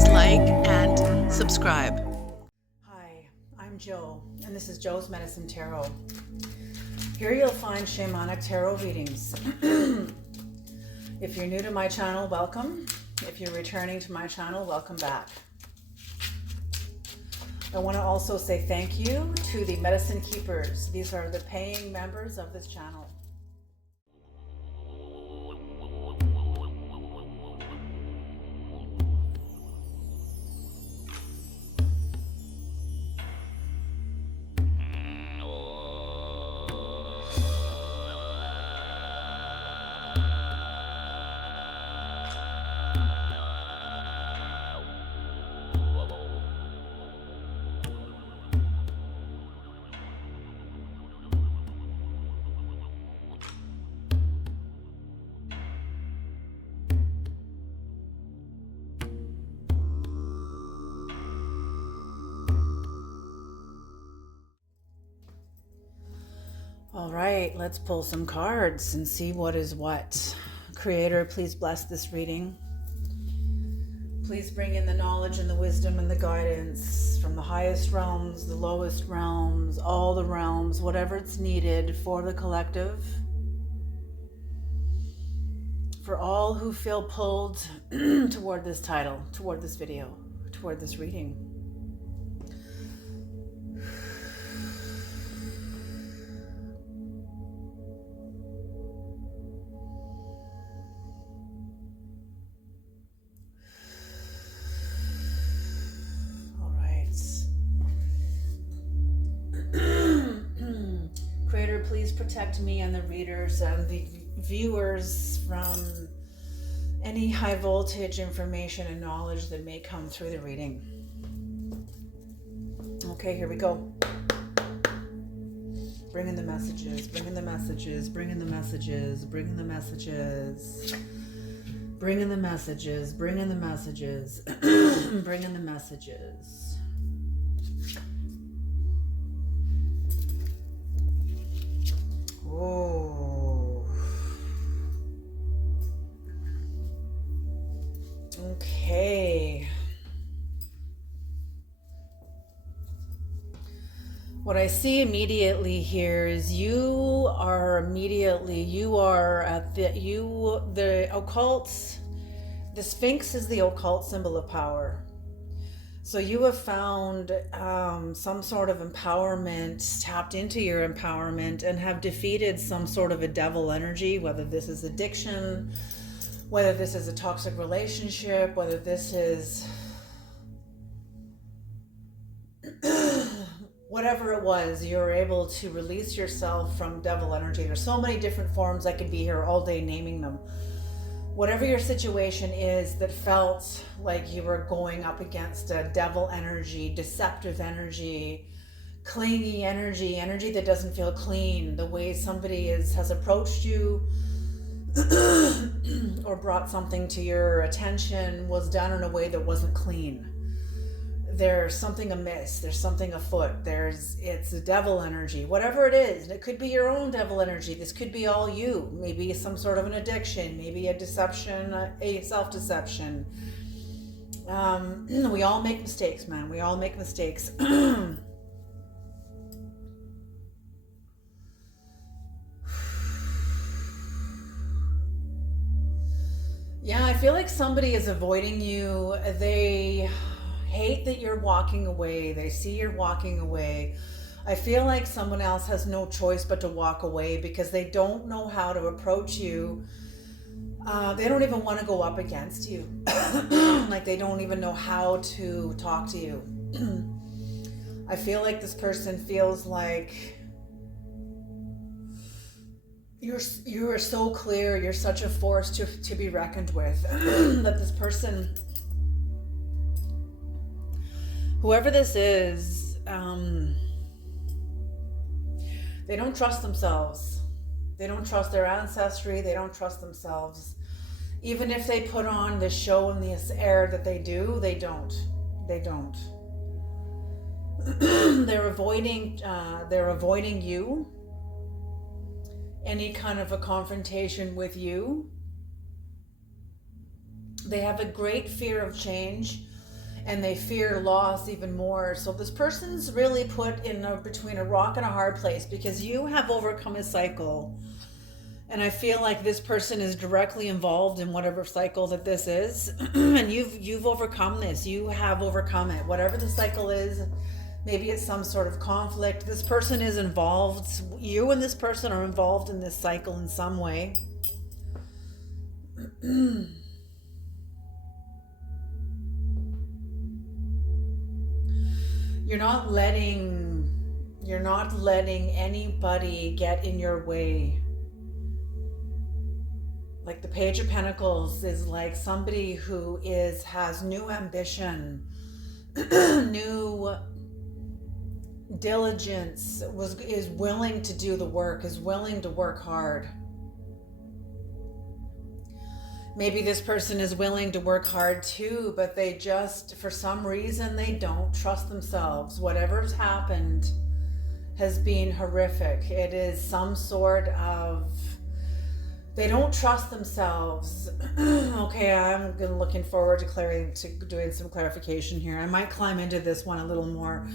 please like and subscribe. Hi, I'm Joe, and this is Joe's Medicine Tarot. Here you'll find shamanic tarot readings. If you're new to my channel, welcome. If you're returning to my channel, welcome back. I want to also say thank you to the Medicine Keepers. These are the paying members of this channel. All right, let's pull some cards and see what is what. Creator, please bless this reading. Please bring in the knowledge and the wisdom and the guidance from the highest realms, the lowest realms, all the realms, whatever it's needed for the collective. For all who feel pulled toward this title, toward this video, toward this reading. Creator, please protect me and the readers and the viewers from any high voltage information and knowledge that may come through the reading. Okay, here we go. Bring in the messages, bring in the messages, bring in the messages, bring in the messages. Bring in the messages, bring in the messages, bring in the messages. Oh. Okay. What I see immediately here is the occult, the Sphinx is the occult symbol of power. So you have found some sort of empowerment, tapped into your empowerment, and have defeated some sort of a devil energy, whether this is addiction, whether this is a toxic relationship, whether this is whatever it was, you're able to release yourself from devil energy. There's so many different forms. I could be here all day naming them. Whatever your situation is that felt like you were going up against a devil energy, deceptive energy, clingy energy that doesn't feel clean, the way somebody has approached you or brought something to your attention was done in a way that wasn't clean. There's something amiss, there's something afoot, it's a devil energy, whatever it is. And it could be your own devil energy. This could be all you. Maybe some sort of an addiction, maybe a deception, a self-deception. We all make mistakes, man. We all make mistakes. Yeah, I feel like somebody is avoiding you. They hate that you're walking away. They see you're walking away. I feel like someone else has no choice but to walk away because they don't know how to approach you. They don't even want to go up against you. Like they don't even know how to talk to you. I feel like this person feels like you are so clear, you're such a force to be reckoned with, that this person, whoever this is, they don't trust themselves. They don't trust their ancestry. They don't trust themselves. Even if they put on this show and this air that they do, they don't. They don't. They're avoiding you, any kind of a confrontation with you. They have a great fear of change. and they fear loss even more. So this person's really put in between a rock and a hard place, because you have overcome a cycle. And I feel like this person is directly involved in whatever cycle that this is. And you've overcome this. You have overcome it. Whatever the cycle is, maybe it's some sort of conflict. This person is involved. You and this person are involved in this cycle in some way. You're not letting anybody get in your way. Like the Page of Pentacles is like somebody who has new ambition, new diligence, is willing to do the work, is willing to work hard. Maybe this person is willing to work hard too, but they just, for some reason, they don't trust themselves. Whatever's happened has been horrific. It is some sort of, they don't trust themselves. Okay, I'm looking forward to doing some clarification here. I might climb into this one a little more.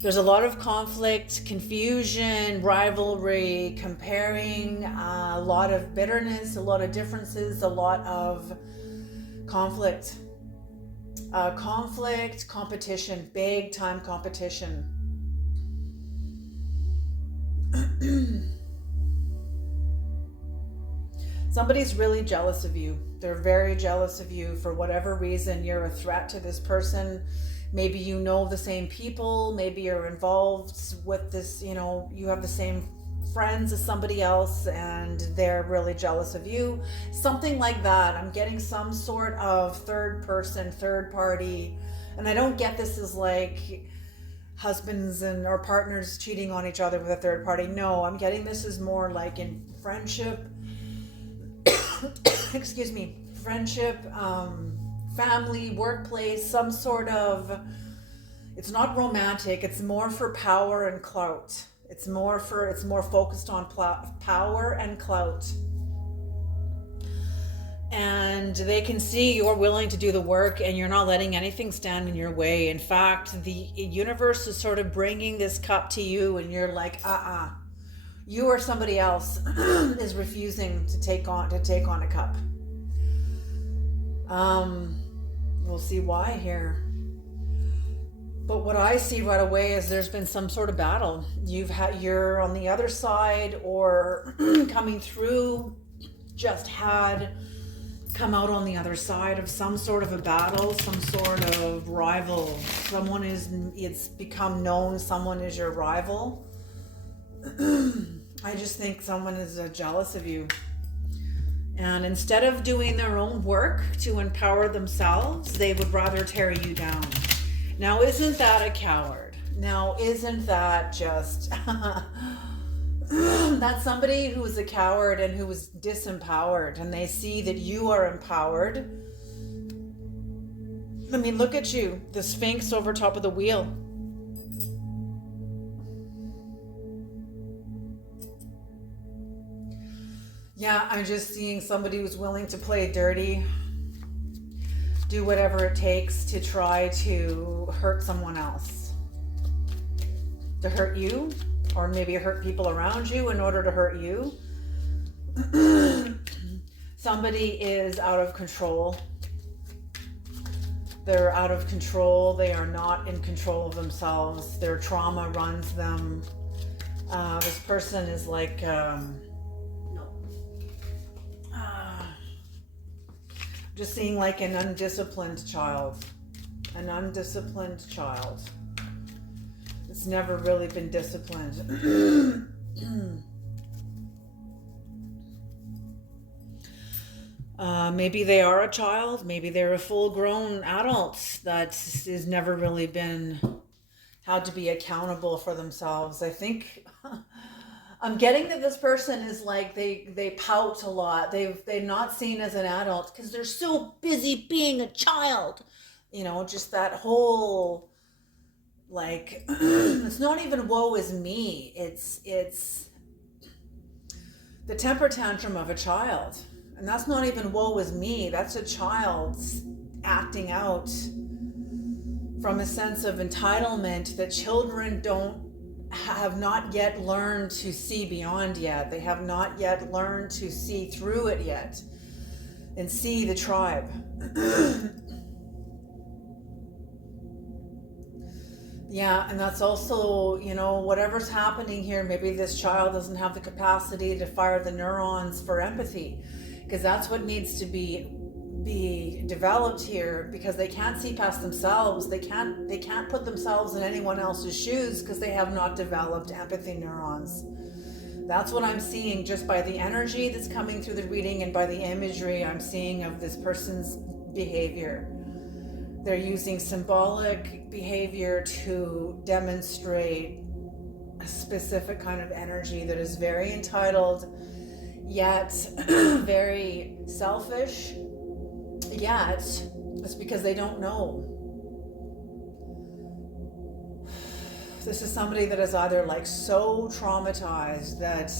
There's a lot of conflict, confusion, rivalry, comparing, a lot of bitterness, a lot of differences, a lot of conflict. Competition, big time competition. Somebody's really jealous of you. They're very jealous of you for whatever reason. You're a threat to this person. Maybe you know the same people. Maybe you're involved with this, you have the same friends as somebody else and they're really jealous of you. Something like that. I'm getting some sort of third person, third party. And I don't get this as like husbands or partners cheating on each other with a third party. No, I'm getting this as more like in friendship. Excuse me, friendship, family, workplace, some sort of, it's not romantic, it's more for power and clout. It's more focused on power and clout. And they can see you're willing to do the work and you're not letting anything stand in your way. In fact, the universe is sort of bringing this cup to you and you're like, you or somebody else is refusing to take on a cup. We'll see why here. But what I see right away is there's been some sort of battle. You're on the other side or coming through, come out on the other side of some sort of a battle, some sort of rival. It's become known someone is your rival. I just think someone is jealous of you. And instead of doing their own work to empower themselves, they would rather tear you down. Now, isn't that a coward? Now, isn't that just... That's somebody who is a coward and who is disempowered, and they see that you are empowered. I mean, look at you, the Sphinx over top of the wheel. Yeah, I'm just seeing somebody who's willing to play dirty, do whatever it takes to try to hurt someone else. To hurt you, or maybe hurt people around you in order to hurt you. Somebody is out of control. They're out of control. They are not in control of themselves. Their trauma runs them. This person is like... just seeing like an undisciplined child. It's never really been disciplined. Maybe they are a child. Maybe they're a full-grown adult that has never really been had to be accountable for themselves. I think... I'm getting that this person is like, they pout a lot. They're not seen as an adult because they're so busy being a child. Just that whole, like, it's not even woe is me. It's the temper tantrum of a child. And that's not even woe is me. That's a child acting out from a sense of entitlement that children have not yet learned to see beyond yet. They have not yet learned to see through it yet and see the tribe. Yeah, and that's also, whatever's happening here, maybe this child doesn't have the capacity to fire the neurons for empathy, because that's what needs to be developed here, because they can't see past themselves. They can't put themselves in anyone else's shoes because they have not developed empathy neurons. That's what I'm seeing just by the energy that's coming through the reading and by the imagery I'm seeing of this person's behavior. They're using symbolic behavior to demonstrate a specific kind of energy that is very entitled, yet very selfish, yet it's because they don't know. This is somebody that is either like so traumatized that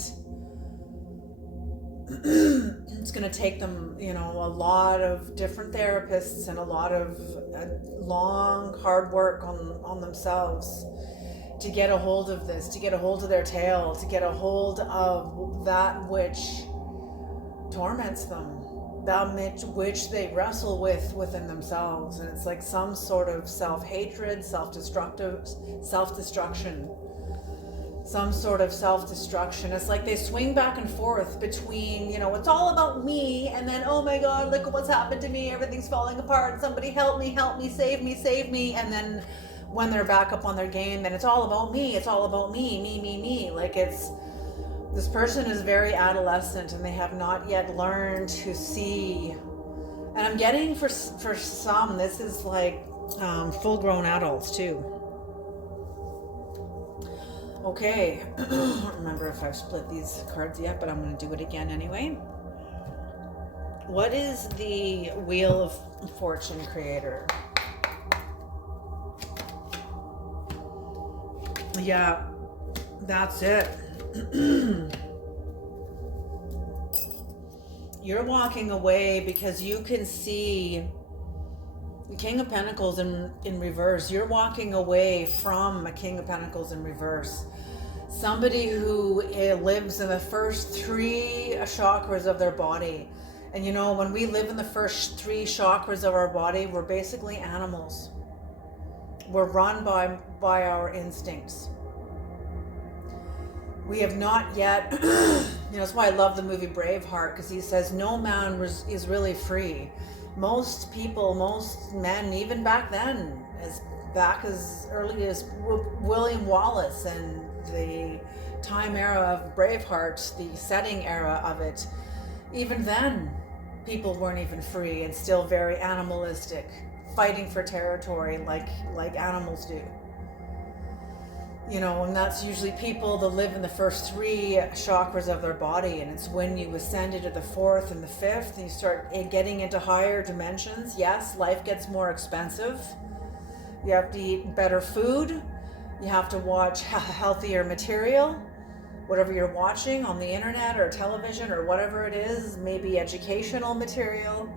it's going to take them, a lot of different therapists and a lot of long, hard work on themselves to get a hold of this, to get a hold of their tail, to get a hold of that which torments them, that which they wrestle with within themselves. And it's like some sort of self-hatred, self-destruction. Some sort of self-destruction. It's like they swing back and forth between, it's all about me, and then, oh my God, look at what's happened to me, everything's falling apart, somebody help me, save me. And then when they're back up on their game, then it's all about me, me. Like this person is very adolescent and they have not yet learned to see. And I'm getting for some, this is like full-grown adults too. Okay, I don't remember if I've split these cards yet, but I'm going to do it again anyway. What is the Wheel of Fortune creator? Yeah, that's it. You're walking away because you can see the King of Pentacles in reverse. You're walking away from a King of Pentacles in reverse. Somebody who lives in the first 3 chakras of their body. And when we live in the first 3 chakras of our body, we're basically animals. We're run by our instincts. We have not yet, that's why I love the movie Braveheart, because he says no man is really free. Most people, most men, even back then, as early as William Wallace and the time era of Braveheart, the setting era of it, even then, people weren't even free and still very animalistic, fighting for territory like animals do. And that's usually people that live in the first 3 chakras of their body. And it's when you ascend into the 4th and the 5th and you start getting into higher dimensions. Yes, life gets more expensive. You have to eat better food. You have to watch healthier material. Whatever you're watching on the internet or television or whatever it is, maybe educational material.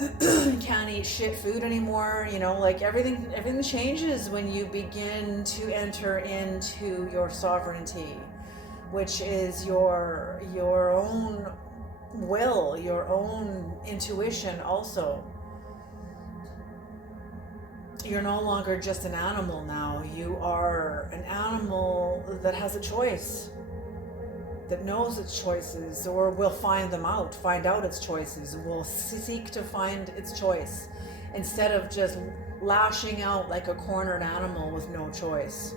You can't eat shit food anymore, like everything changes when you begin to enter into your sovereignty, which is your own will, your own intuition also. You're no longer just an animal now. You are an animal that has a choice, that knows its choices, or will find out its choices, and will seek to find its choice instead of just lashing out like a cornered animal with no choice.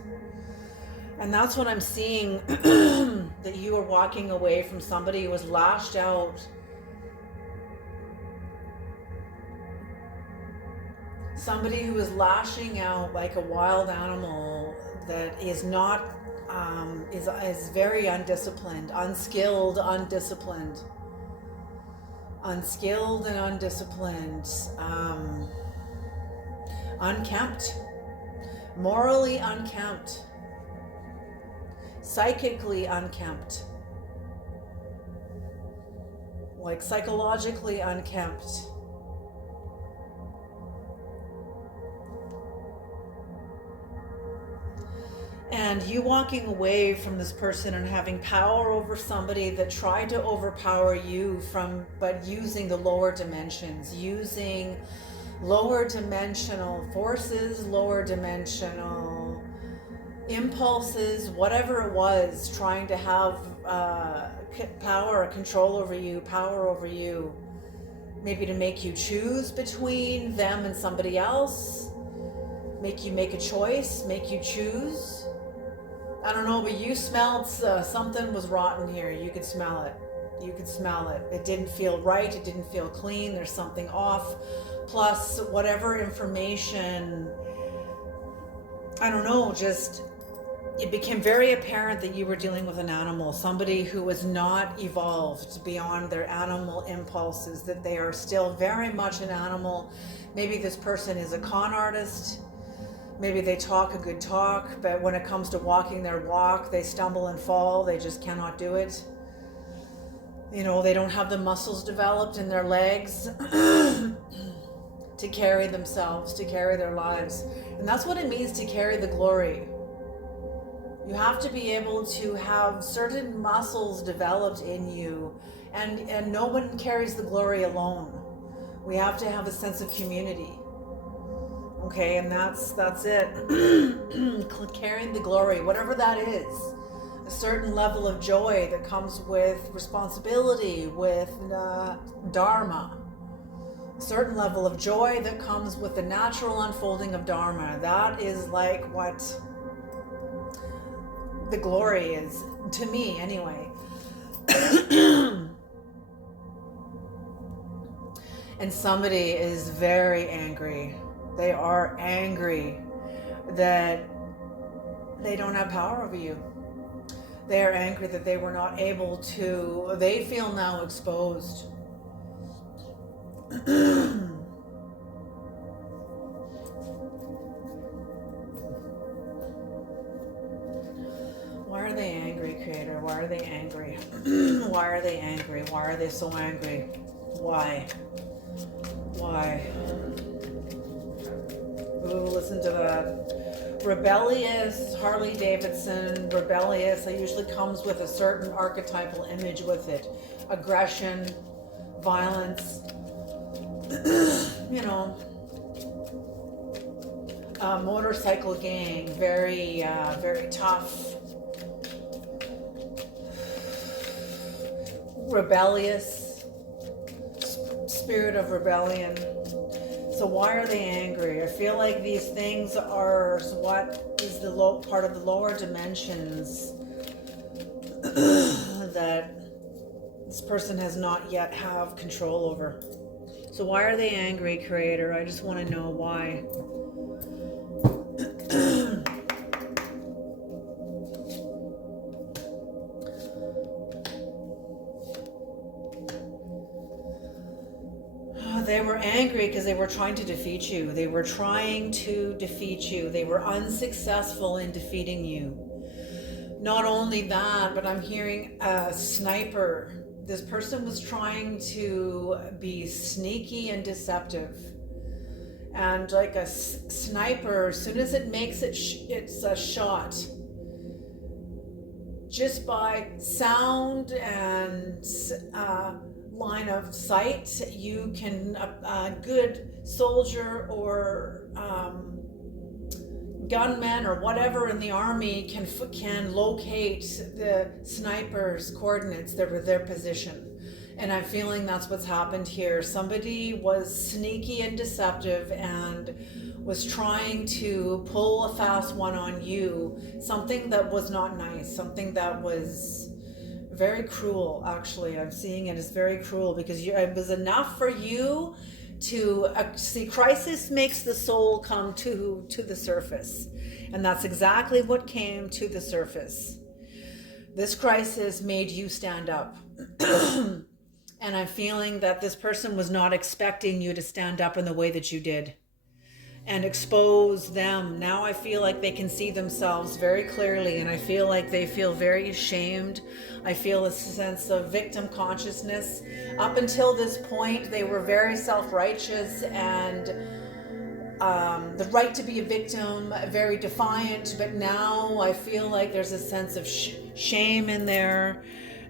And that's what I'm seeing, that you are walking away from somebody who was lashed out. Somebody who is lashing out like a wild animal that is not is very undisciplined, unskilled and undisciplined, unkempt, morally unkempt, psychically unkempt, like psychologically unkempt. And you walking away from this person and having power over somebody that tried to overpower you but using the lower dimensions, using lower dimensional forces, lower dimensional impulses, whatever it was, trying to have power, control over you, maybe to make you choose between them and somebody else, make you make a choice, make you choose. I don't know, but you smelled something was rotten here. You could smell it. You could smell it. It didn't feel right. It didn't feel clean. There's something off. Plus, whatever information, I don't know, just it became very apparent that you were dealing with an animal, somebody who was not evolved beyond their animal impulses, that they are still very much an animal. Maybe this person is a con artist. Maybe they talk a good talk, but when it comes to walking their walk, they stumble and fall. They just cannot do it. You know, they don't have the muscles developed in their legs to carry themselves, to carry their lives. And that's what it means to carry the glory. You have to be able to have certain muscles developed in you, and no one carries the glory alone. We have to have a sense of community. Okay, and that's it. Carrying the glory, whatever that is. A certain level of joy that comes with responsibility, with dharma. A certain level of joy that comes with the natural unfolding of dharma. That is like what the glory is, to me anyway. And somebody is very angry. They are angry that they don't have power over you. They are angry that they were not able to, they feel now exposed. Why are they angry, Creator? Why are they angry? Why are they angry? Why are they so angry? Why? Ooh, listen to that. Rebellious, Harley Davidson, rebellious. It usually comes with a certain archetypal image with it. Aggression, violence, you know. Motorcycle gang, very tough. Rebellious, spirit of rebellion. So why are they angry? I feel like these things are what is the low part of the lower dimensions that this person has not yet have control over. So why are they angry, Creator? I just want to know why. They were angry because they were trying to defeat you. They were trying to defeat you. They were unsuccessful in defeating you. Not only that, but I'm hearing a sniper. This person was trying to be sneaky and deceptive. And like a sniper, as soon as it makes it's a shot, just by sound and line of sight, you can, a good soldier or gunman or whatever in the army can locate the sniper's coordinates, their position. And I'm feeling that's what's happened here. Somebody was sneaky and deceptive and was trying to pull a fast one on you, something that was not nice, something that was very cruel. Actually, I'm seeing it as very cruel because it was enough for you to see. Crisis makes the soul come to the surface, and that's exactly what came to the surface. This crisis made you stand up. And I'm feeling that this person was not expecting you to stand up in the way that you did and expose them. Now I feel like they can see themselves very clearly, and I feel like they feel very ashamed. I feel a sense of victim consciousness. Up until this point, they were very self-righteous and the right to be a victim, very defiant, but now I feel like there's a sense of shame in there.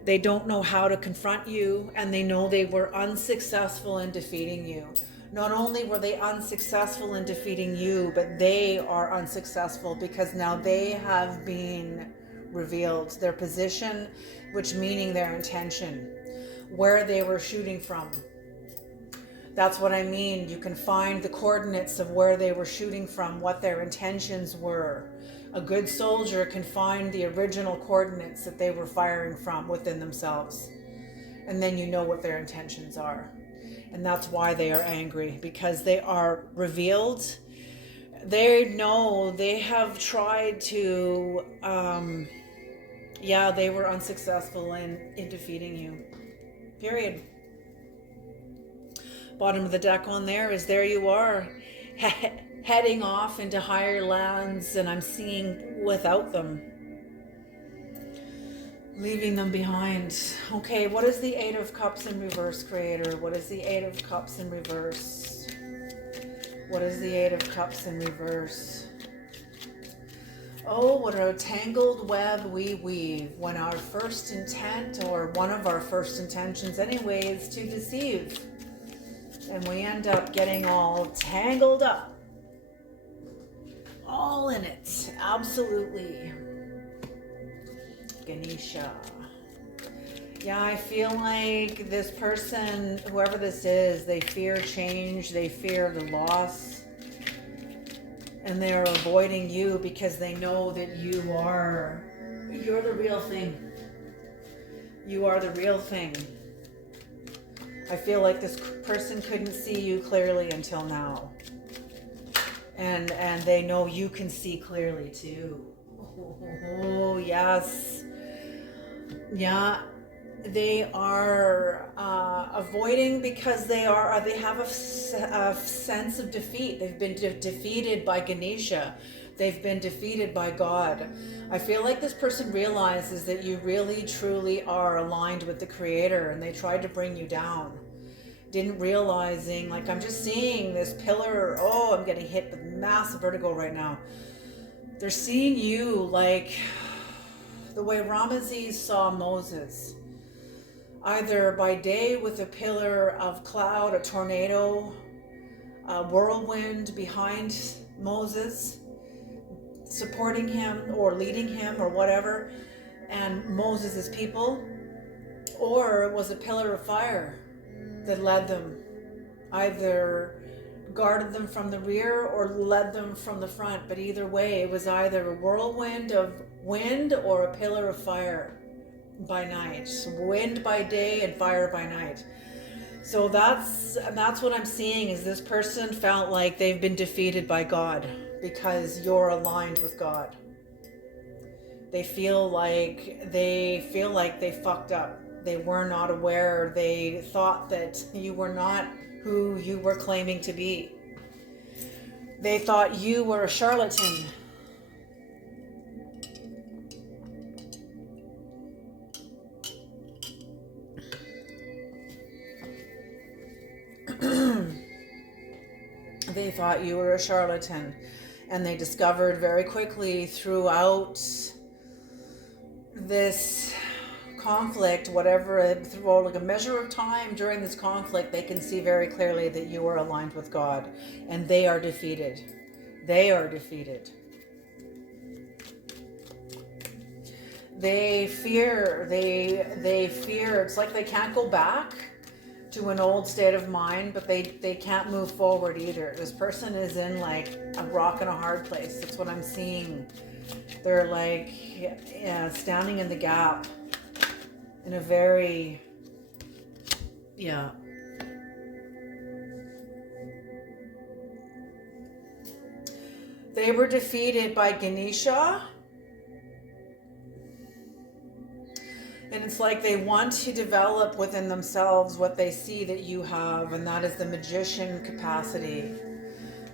They don't know how to confront you, and they know they were unsuccessful in defeating you. Not only were they unsuccessful in defeating you, but they are unsuccessful because now they have been revealed. Their position, which meaning their intention, where they were shooting from. That's what I mean. You can find the coordinates of where they were shooting from, what their intentions were. A good soldier can find the original coordinates that they were firing from within themselves. And then you know what their intentions are. And that's why they are angry, because they are revealed. They know they have tried to, they were unsuccessful in defeating you. Period. Bottom of the deck on there is there you are, heading off into higher lands, and I'm seeing without them. Leaving them behind. Okay, what is the Eight of Cups in reverse, Creator? What is the Eight of Cups in reverse? What is the Eight of Cups in reverse? Oh, what a tangled web we weave when our first intent, or one of our first intentions anyway, is to deceive. And we end up getting all tangled up. All in it. Absolutely. Ganesha. Yeah, I feel like this person, whoever this is, they fear change, they fear the loss, and they're avoiding you because they know that you're the real thing. You are the real thing. I feel like this person couldn't see you clearly until now. And they know you can see clearly too. Oh, yes. Yeah, they are avoiding because they have a sense of defeat. They've been defeated by Ganesha. They've been defeated by God. I feel like this person realizes that you really truly are aligned with the Creator, and they tried to bring you down. Didn't realizing, like, I'm just seeing this pillar. Oh, I'm getting hit with massive vertigo right now. They're seeing you like the way Ramesses saw Moses. Either by day with a pillar of cloud, a tornado, a whirlwind behind Moses, supporting him or leading him or whatever, and Moses' people, or it was a pillar of fire that led them, either guarded them from the rear or led them from the front. But either way, it was either a whirlwind of wind or a pillar of fire by night. Wind by day and fire by night. So that's what I'm seeing, is this person felt like they've been defeated by God because you're aligned with God. They feel like they fucked up. They were not aware. They thought that you were not who you were claiming to be. They thought you were a charlatan. They thought you were a charlatan, and they discovered very quickly throughout this conflict, through like a measure of time during this conflict, they can see very clearly that you are aligned with God, and they are defeated. They are defeated. They fear. It's like they can't go back to an old state of mind, but they can't move forward either. This person is in like a rock and a hard place. That's what I'm seeing. They're like standing in the gap in a very, They were defeated by Ganesha. And it's like they want to develop within themselves what they see that you have, and that is the magician capacity,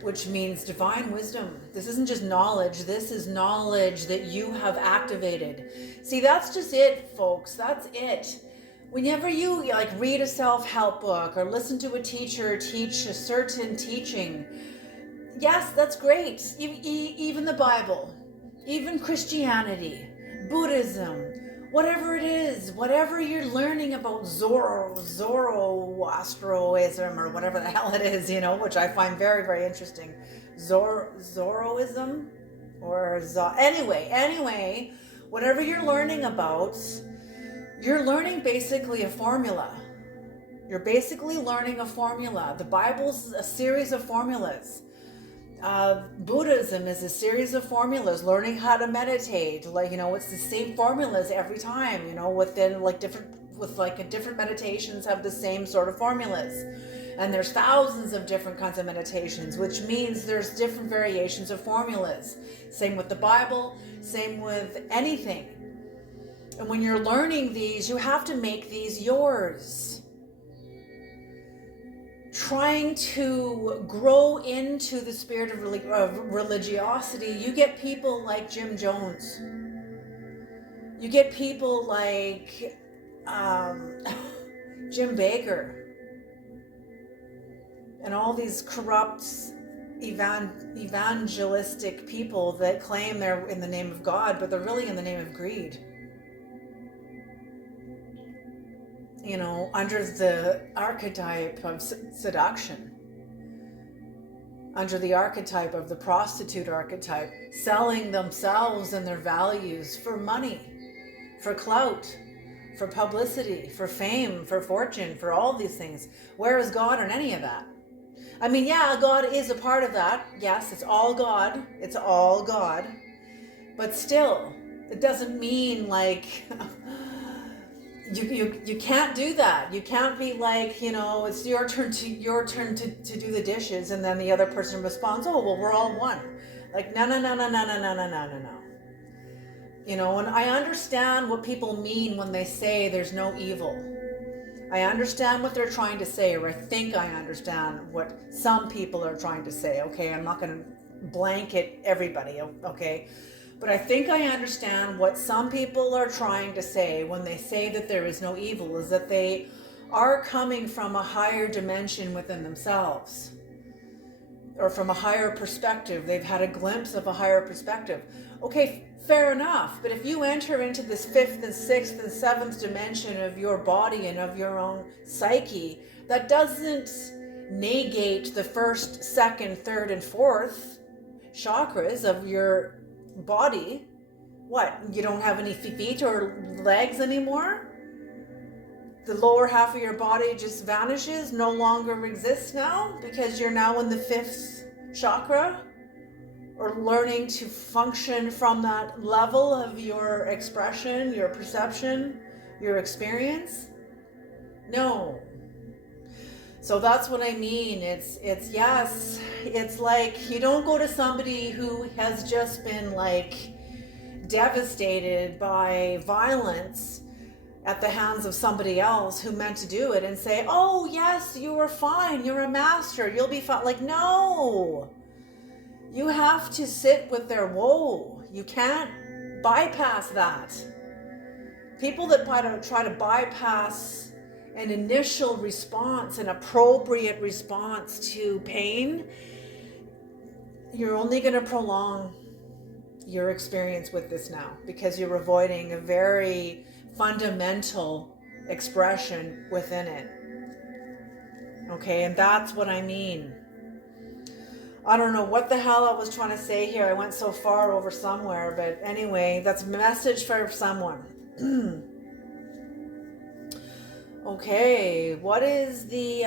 which means divine wisdom. This isn't just knowledge. This is knowledge that you have activated. See, that's just it, folks. That's it. Whenever you like read a self-help book or listen to a teacher teach a certain teaching, yes, that's great. Even the Bible, even Christianity, Buddhism, whatever it is, whatever you're learning about Zoroastrianism or whatever the hell it is, which I find very, very interesting. Zoroism anyway, whatever you're learning about, you're learning basically a formula. You're basically learning a formula. The Bible's a series of formulas. Buddhism is a series of formulas. Learning how to meditate, it's the same formulas every time. Different meditations have the same sort of formulas, and there's thousands of different kinds of meditations, which means there's different variations of formulas. Same with the Bible. Same with anything. And when you're learning these, you have to make these yours. Trying to grow into the spirit of religiosity, you get people like Jim Jones. You get people like Jim Baker. And all these corrupt evangelistic people that claim they're in the name of God, but they're really in the name of greed. Under the archetype of seduction, under the archetype of the prostitute archetype, selling themselves and their values for money, for clout, for publicity, for fame, for fortune, for all these things. Where is God in any of that? I mean, yeah, God is a part of that. Yes, it's all God. It's all God. But still, it doesn't mean like... You can't do that. You can't be like, it's your turn to do the dishes, and then the other person responds, oh, well, we're all one. Like, no. And I understand what people mean when they say there's no evil. I understand what they're trying to say, or I think I understand what some people are trying to say. Okay, I'm not going to blanket everybody. Okay. But I think I understand what some people are trying to say when they say that there is no evil, is that they are coming from a higher dimension within themselves, or from a higher perspective. They've had a glimpse of a higher perspective. Okay, fair enough. But if you enter into this 5th and 6th and 7th dimension of your body and of your own psyche, that doesn't negate the 1st, 2nd, 3rd, and 4th chakras of your body. What, you don't have any feet or legs anymore? The lower half of your body just vanishes, no longer exists now, because you're now in the 5th chakra, or learning to function from that level of your expression, your perception, your experience? No. So that's what I mean. It's yes, it's like you don't go to somebody who has just been like devastated by violence at the hands of somebody else who meant to do it and say, oh yes, you were fine, you're a master, you'll be fine. Like, no, you have to sit with their woe. You can't bypass that. People that try to bypass an initial response, an appropriate response to pain, you're only going to prolong your experience with this now, because you're avoiding a very fundamental expression within it. Okay, and that's what I mean. I don't know what the hell I was trying to say here. I went so far over somewhere, but anyway, that's a message for someone. Okay, what is the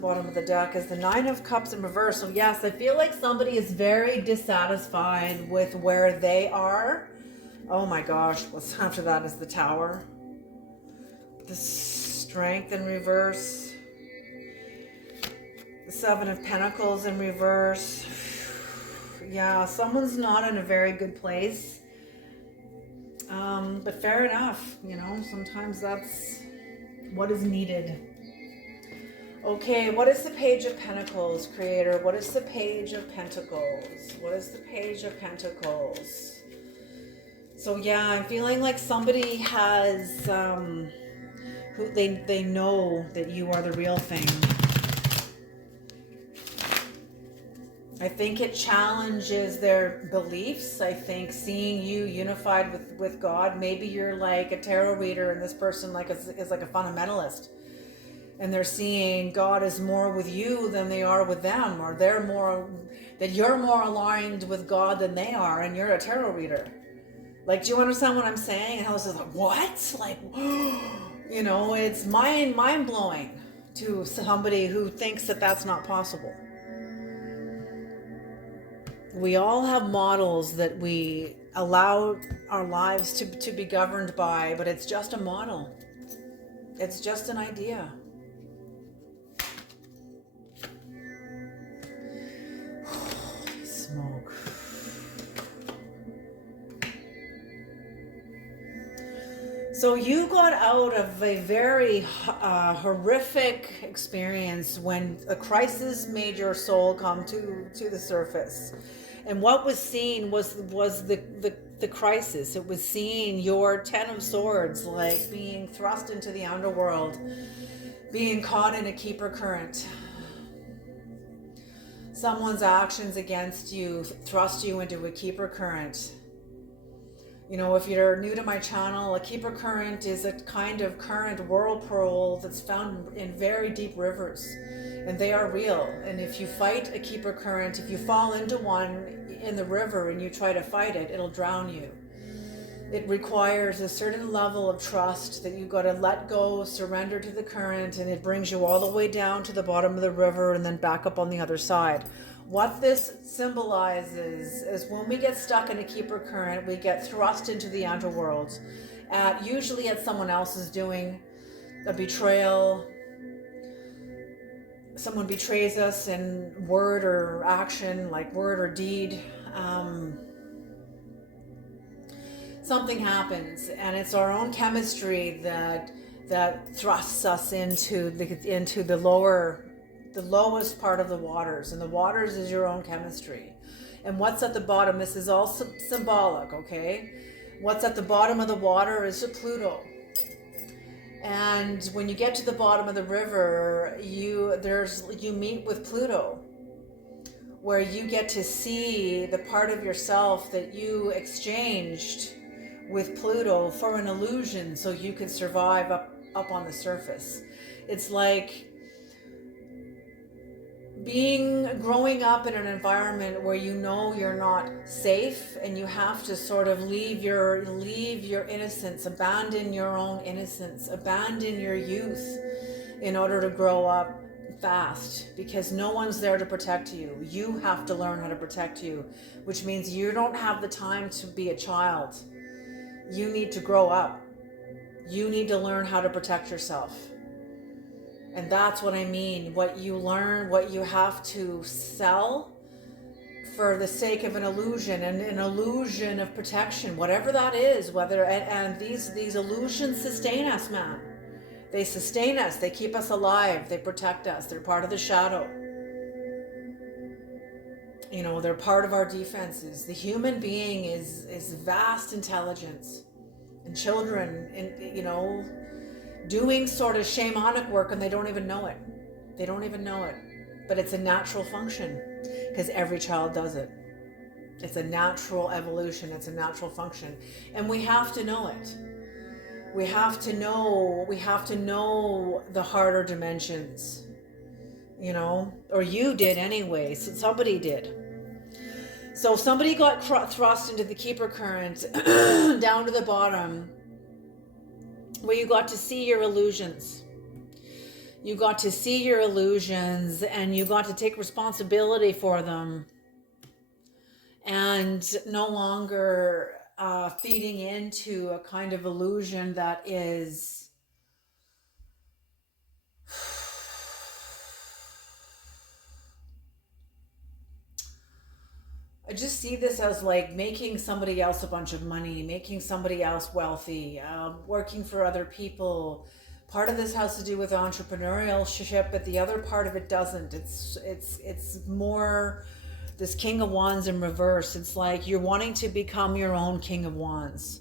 bottom of the deck? Is the 9 of Cups in reverse. So yes, I feel like somebody is very dissatisfied with where they are. Oh my gosh, what's after that is the Tower. The Strength in reverse. The 7 of Pentacles in reverse. Yeah, someone's not in a very good place. But fair enough, sometimes that's what is needed. Okay, what is the Page of Pentacles, Creator? What is the Page of Pentacles? What is the Page of Pentacles? So yeah, I'm feeling like somebody has, who they know that you are the real thing. I think it challenges their beliefs. I think seeing you unified with God, maybe you're like a tarot reader and this person like is like a fundamentalist. And they're seeing God is more with you than they are with them, or that you're more aligned with God than they are, and you're a tarot reader. Like, do you understand what I'm saying? And I was just like, what? Like, it's mind blowing to somebody who thinks that that's not possible. We all have models that we allow our lives to be governed by, but it's just a model. It's just an idea. Holy smoke. So you got out of a very horrific experience when a crisis made your soul come to the surface. And what was seen was the crisis. It was seeing your Ten of Swords like being thrust into the underworld, being caught in a keeper current. Someone's actions against you thrust you into a keeper current. If you're new to my channel, a keeper current is a kind of current whirlpool that's found in very deep rivers, and they are real. And if you fight a keeper current, if you fall into one in the river and you try to fight it, it'll drown you. It requires a certain level of trust that you got to let go, surrender to the current, and it brings you all the way down to the bottom of the river and then back up on the other side. What this symbolizes is when we get stuck in a keeper current, we get thrust into the underworld, usually at someone else's doing, a betrayal. Someone betrays us in word or action, like word or deed. Something happens, and it's our own chemistry that thrusts us into the lowest part of the waters, and the waters is your own chemistry. And what's at the bottom, this is all symbolic, okay? What's at the bottom of the water is Pluto. And when you get to the bottom of the river, you meet with Pluto, where you get to see the part of yourself that you exchanged with Pluto for an illusion so you could survive up on the surface. It's like growing up in an environment where you're not safe, and you have to sort of leave your innocence, abandon your own innocence, abandon your youth in order to grow up fast, because no one's there to protect you. You have to learn how to protect you, which means you don't have the time to be a child. You need to grow up. You need to learn how to protect yourself. And that's what I mean. What you learn, what you have to sell for the sake of an illusion, and an illusion of protection, whatever that is, and these illusions sustain us, man. They sustain us. They keep us alive. They protect us. They're part of the shadow. They're part of our defenses. The human being is vast intelligence, and children, doing sort of shamanic work, and they don't even know it. They don't even know it. But it's a natural function, because every child does it. It's a natural evolution. It's a natural function. And we have to know it. We have to know the harder dimensions, or you did anyway. So somebody did. So somebody got thrust into the keeper current down to the bottom, where you got to see your illusions. You got to see your illusions, and you got to take responsibility for them, and no longer feeding into a kind of illusion that is I just see this as like making somebody else a bunch of money, making somebody else wealthy, working for other people. Part of this has to do with entrepreneurship, but the other part of it doesn't. It's more this King of Wands in reverse. It's like you're wanting to become your own King of Wands.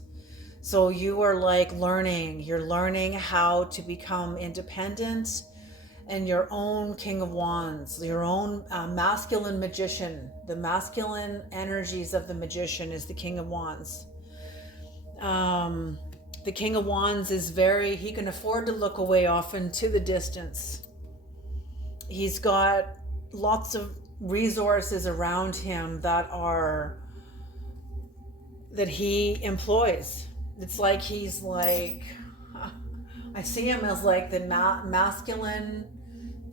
So you are like you're learning how to become independent and your own King of Wands, your own masculine magician. The masculine energies of the magician is the King of Wands. The King of Wands is he can afford to look away off into the distance. He's got lots of resources around him that he employs. It's like I see him as like the masculine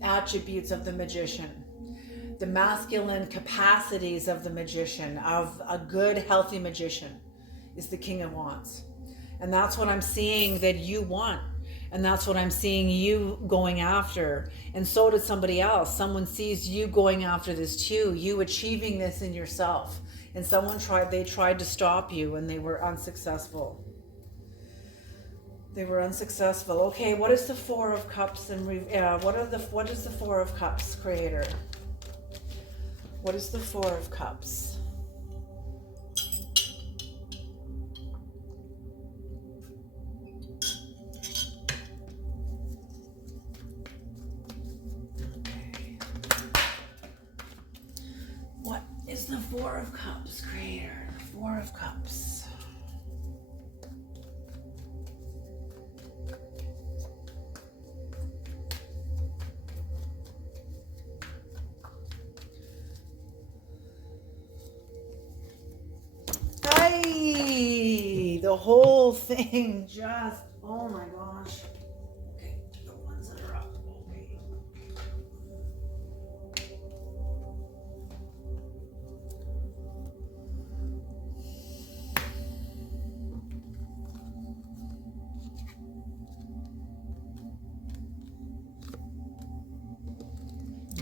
attributes of the magician, the masculine capacities of the magician, of a good, healthy magician, is the King of Wands. And that's what I'm seeing that you want. And that's what I'm seeing you going after. And so did somebody else. Someone sees you going after this too, you achieving this in yourself. And they tried to stop you and they were unsuccessful. They were unsuccessful. Okay, what is the Four of Cups and what is the Four of Cups, Creator? What is the Four of Cups? Okay. What is the Four of Cups, Creator? The Four of Cups. The whole thing just, oh my gosh. Okay, the ones that are up,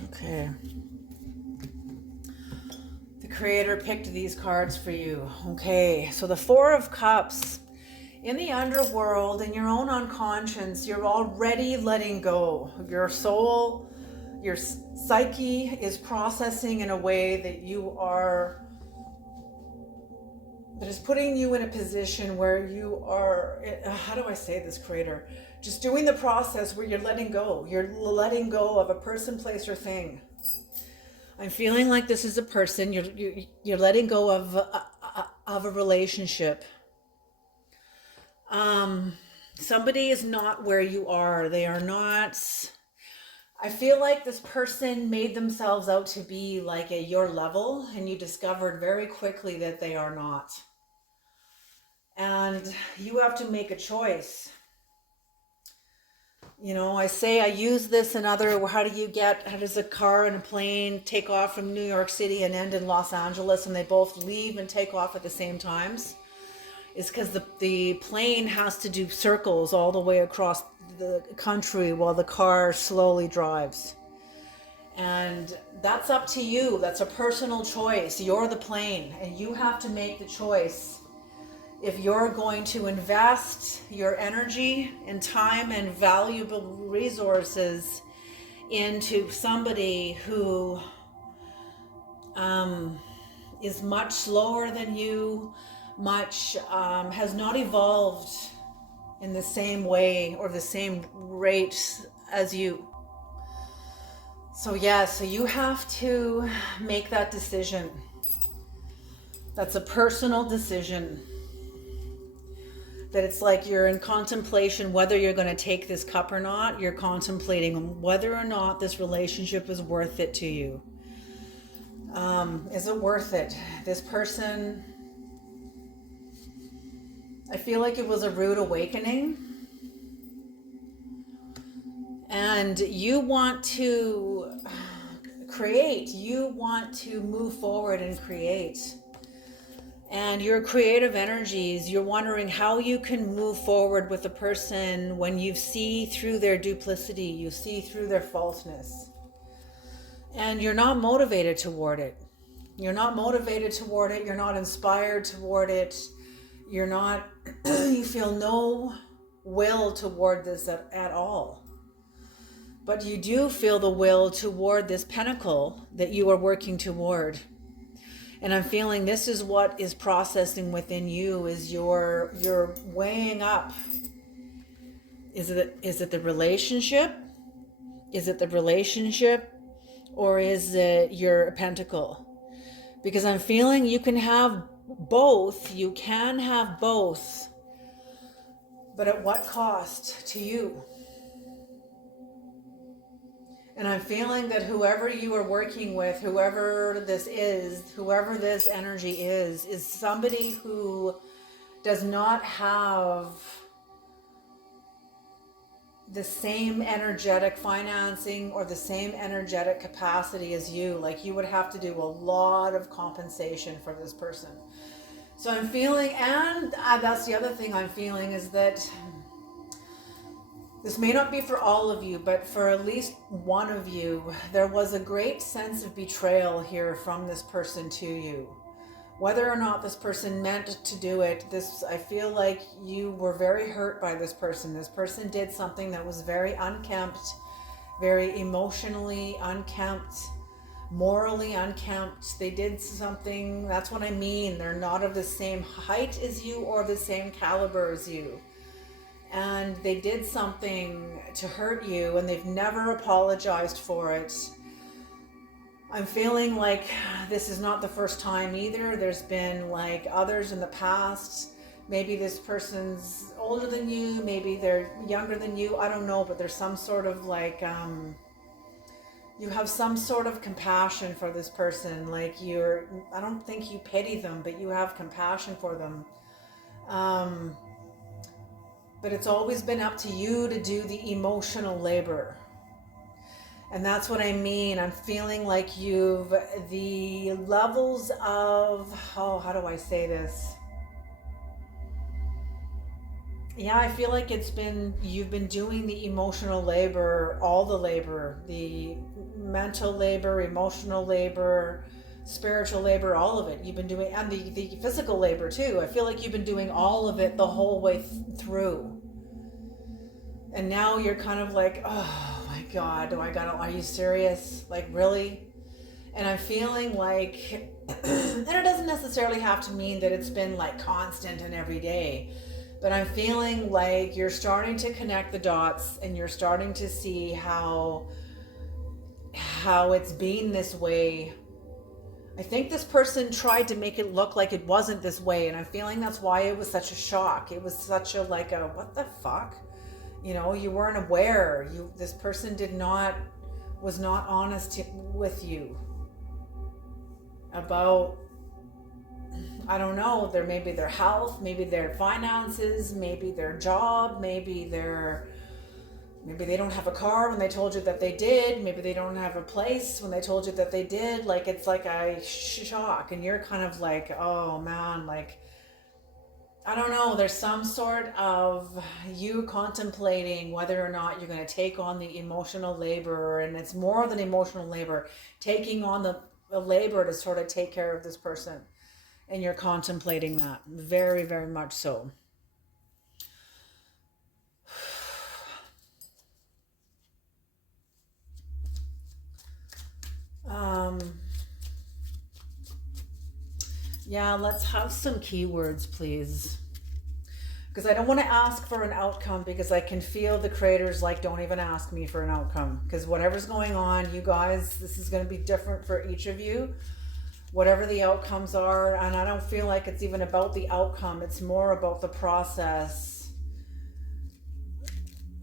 okay. Creator picked these cards for you. Okay, so the Four of Cups. In the underworld, in your own unconscious, you're already letting go. Your soul, your psyche is processing in a way that that is putting you in a position where you are, how do I say this, Creator? Just doing the process where you're letting go. You're letting go of a person, place, or thing. I'm feeling like this is a person. You're letting go of a relationship. Somebody is not where you are. They are not. I feel like this person made themselves out to be like at your level, and you discovered very quickly that they are not. And you have to make a choice. You know, I use this in other, how does a car and a plane take off from New York City and end in Los Angeles, and they both leave and take off at the same times? It's because the plane has to do circles all the way across the country while the car slowly drives. And that's up to you. That's a personal choice. You're the plane, and you have to make the choice. If you're going to invest your energy and time and valuable resources into somebody who is much slower than you, has not evolved in the same way or the same rate as you. So you have to make that decision. That's a personal decision. That it's like you're in contemplation whether you're going to take this cup or not. You're contemplating whether or not this relationship is worth it to you. Is it worth it? This person, I feel like it was a rude awakening. And you want to create. You want to move forward and create. And your creative energies, you're wondering how you can move forward with a person when you see through their duplicity, you see through their falseness. And you're not motivated toward it. You're not motivated toward it. You're not inspired toward it. You're not, you feel no will toward this at all. But you do feel the will toward this pinnacle that you are working toward. And I'm feeling this is what is processing within you, is you're weighing up. Is it the relationship? Is it the relationship, or is it your pentacle? Because I'm feeling you can have both. You can have both. But at what cost to you? And I'm feeling that whoever you are working with, whoever this energy is somebody who does not have the same energetic financing or the same energetic capacity as you. Like, you would have to do a lot of compensation for this person. So I'm feeling, and that's the other thing I'm feeling, is that this may not be for all of you, but for at least one of you, there was a great sense of betrayal here from this person to you. Whether or not this person meant to do it, I feel like you were very hurt by this person. This person did something that was very unkempt, very emotionally unkempt, morally unkempt. They did something, that's what I mean. They're not of the same height as you or the same caliber as you. And they did something to hurt you, and they've never apologized for it. I'm feeling like this is not the first time either. There's been like others in the past. Maybe this person's older than you, maybe they're younger than you, I don't know, but there's some sort of like, you have some sort of compassion for this person. Like, I don't think you pity them, but you have compassion for them. But it's always been up to you to do the emotional labor. And that's what I mean. I'm feeling like the levels of, how do I say this? Yeah, I feel like you've been doing the emotional labor, all the labor, the mental labor, emotional labor, spiritual labor, all of it. You've been doing, and the physical labor too. I feel like you've been doing all of it the whole way through. And now you're kind of like, oh my God, are you serious? Like, really? And I'm feeling like, and it doesn't necessarily have to mean that it's been like constant and every day, but I'm feeling like you're starting to connect the dots, and you're starting to see how it's been this way. I think this person tried to make it look like it wasn't this way, and I'm feeling that's why it was such a shock. It was such a what the fuck? You weren't aware. This person was not honest with you about, I don't know, maybe their health, maybe their finances, maybe their job, maybe they don't have a car when they told you that they did, maybe they don't have a place when they told you that they did. Like, it's like a shock, and you're kind of like, oh man, like, I don't know, there's some sort of you contemplating whether or not you're going to take on the emotional labor, and it's more than emotional labor, taking on the labor to sort of take care of this person, and you're contemplating that very, very much so. Yeah, let's have some keywords, please. Because I don't want to ask for an outcome, because I can feel the creators like, don't even ask me for an outcome. Because whatever's going on, you guys, this is going to be different for each of you. Whatever the outcomes are, and I don't feel like it's even about the outcome. It's more about the process.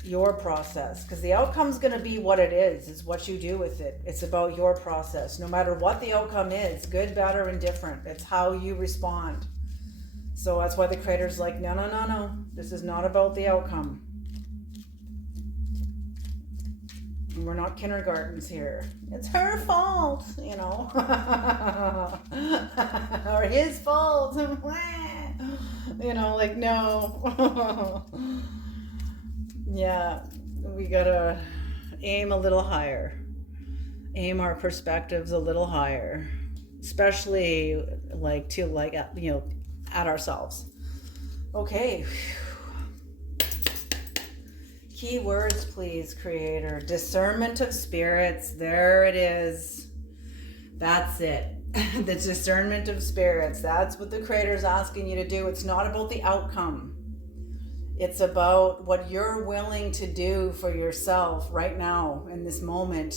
Your process, because the outcome's going to be what it is what you do with it. It's about your process, no matter what the outcome is, good, bad, or indifferent. It's how you respond. So that's why the creator's like, no, this is not about the outcome. We're not kindergartens here. It's her fault, or his fault. Like, no. Yeah, we gotta aim a little higher. Aim our perspectives a little higher, especially at ourselves. Okay. Key words, please, creator. Discernment of spirits. There it is. That's it. The discernment of spirits. That's what the creator's asking you to do. It's not about the outcome. It's about what you're willing to do for yourself right now in this moment,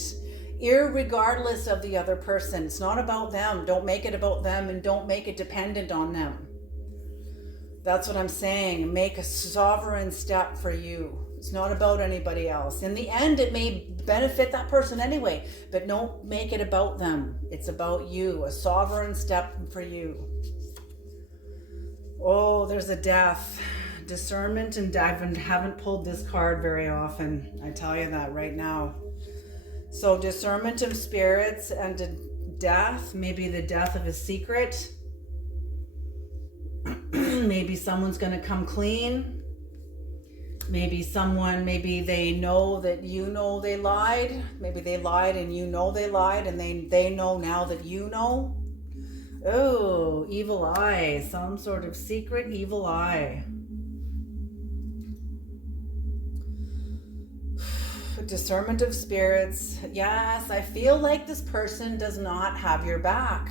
irregardless of the other person. It's not about them. Don't make it about them, and don't make it dependent on them. That's what I'm saying. Make a sovereign step for you. It's not about anybody else. In the end, it may benefit that person anyway, but don't make it about them. It's about you, a sovereign step for you. Oh, there's a death. Discernment, and I haven't pulled this card very often. I tell you that right now. So discernment of spirits and death, maybe the death of a secret. Maybe someone's going to come clean. Maybe they know that you know they lied. Maybe they lied and you know they lied, and they know now that you know. Oh, evil eye. Some sort of secret evil eye. Discernment of spirits. Yes, I feel like this person does not have your back.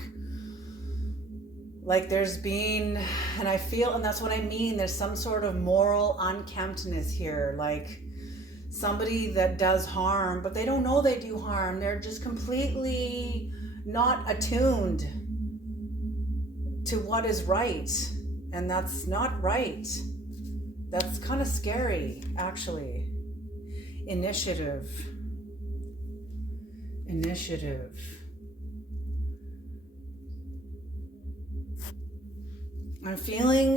Like there's been, and that's what I mean, there's some sort of moral unkemptness here. Like somebody that does harm, but they don't know they do harm. They're just completely not attuned to what is right. And that's not right. That's kind of scary, actually. Initiative. I'm feeling,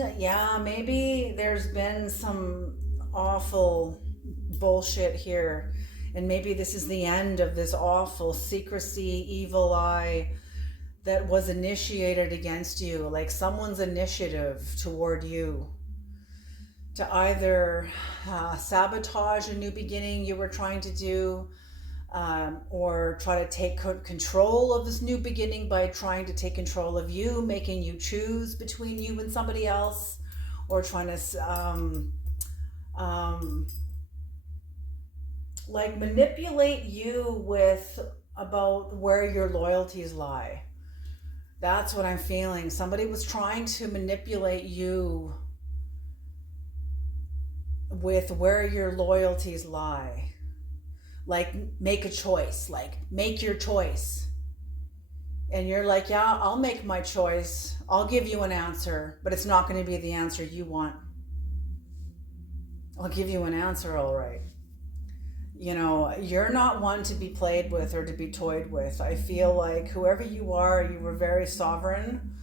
maybe there's been some awful bullshit here. And maybe this is the end of this awful secrecy, evil eye that was initiated against you. Like someone's initiative toward you to either sabotage a new beginning you were trying to do, or try to take control of this new beginning by trying to take control of you, making you choose between you and somebody else, or trying to like manipulate you about where your loyalties lie. That's what I'm feeling. Somebody was trying to manipulate you with where your loyalties lie. Like make a choice, like make your choice. And you're like, yeah, I'll make my choice. I'll give you an answer, but it's not going to be the answer you want. I'll give you an answer, all right. You know, you're not one to be played with or to be toyed with. I feel like whoever you are, you were very sovereign.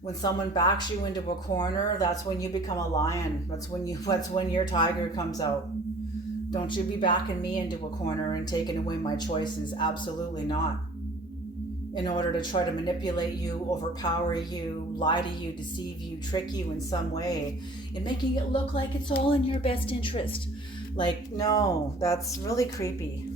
When someone backs you into a corner, that's when you become a lion. That's when your tiger comes out. Don't you be backing me into a corner and taking away my choices. Absolutely not. In order to try to manipulate you, overpower you, lie to you, deceive you, trick you in some way, and making it look like it's all in your best interest. Like, no, that's really creepy.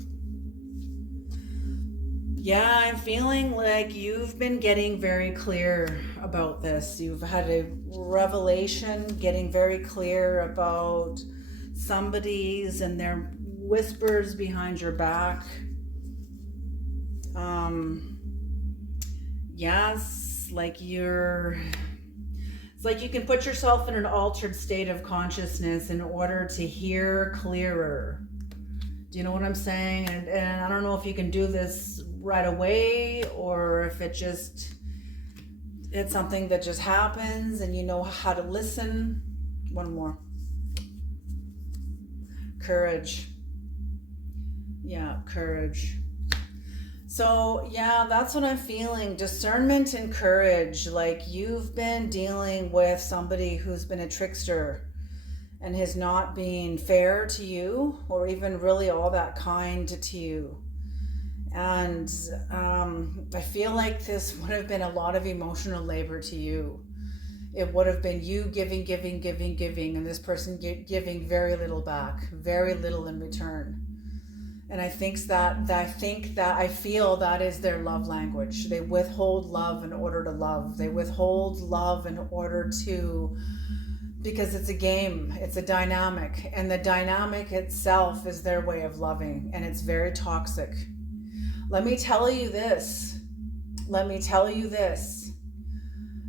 Yeah, I'm feeling like you've been getting very clear about this. You've had a revelation, getting very clear about somebody's and their whispers behind your back. Yes, like it's like you can put yourself in an altered state of consciousness in order to hear clearer. Do you know what I'm saying? And I don't know if you can do this right away, or if it's something that just happens and you know how to listen. One more. Courage. Yeah, courage. So yeah, that's what I'm feeling. Discernment and courage. Like you've been dealing with somebody who's been a trickster and has not been fair to you, or even really all that kind to you. And I feel like this would have been a lot of emotional labor to you. It would have been you giving, and this person giving very little back, very little in return. And I feel that is their love language. They withhold love in order to love. They withhold love in order to, because it's a game, it's a dynamic, and the dynamic itself is their way of loving, and it's very toxic. Let me tell you this.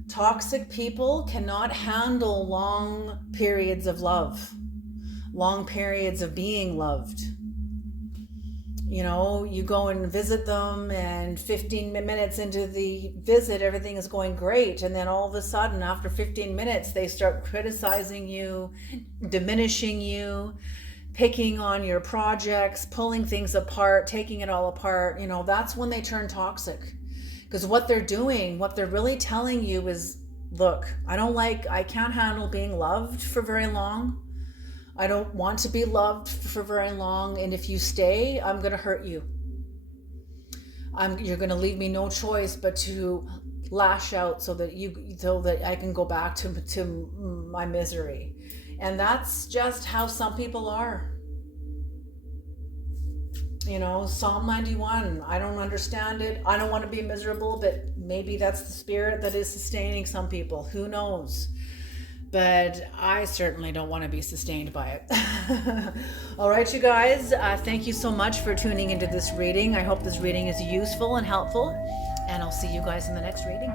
Toxic people cannot handle long periods of love. long periods of being loved. You know, you go and visit them, and 15 minutes into the visit, everything is going great. And then all of a sudden, after 15 minutes, they start criticizing you, diminishing you, picking on your projects, pulling things apart, taking it all apart. You know, that's when they turn toxic. Because what they're doing, what they're really telling you is, look, I can't handle being loved for very long. I don't want to be loved for very long, and if you stay, I'm going to hurt you. You're going to leave me no choice but to lash out so that I can go back to my misery. And that's just how some people are. You know, Psalm 91, I don't understand it. I don't want to be miserable, but maybe that's the spirit that is sustaining some people. Who knows? But I certainly don't want to be sustained by it. All right, you guys, thank you so much for tuning into this reading. I hope this reading is useful and helpful, and I'll see you guys in the next reading.